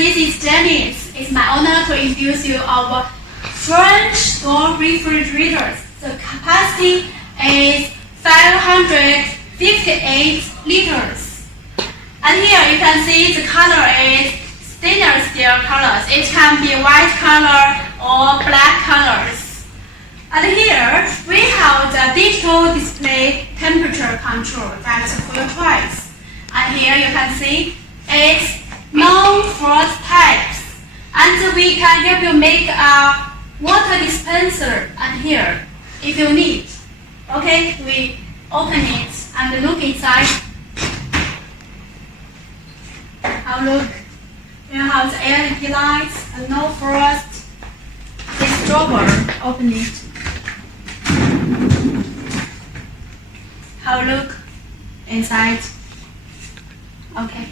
this is Janice. It's my honor to introduce you our French door refrigerators. The capacity is 558 liters. And here you can see the color is stainless steel colors. It can be white color or black colors. And here we have the digital display temperature control. That's for your choice. And here you can see it's non-frost types. And we can help you make a water dispenser and here if you need. Okay, we open it and look inside. Now look, you have the LED lights and no frost. This drawer, open it. Have a look inside. Okay.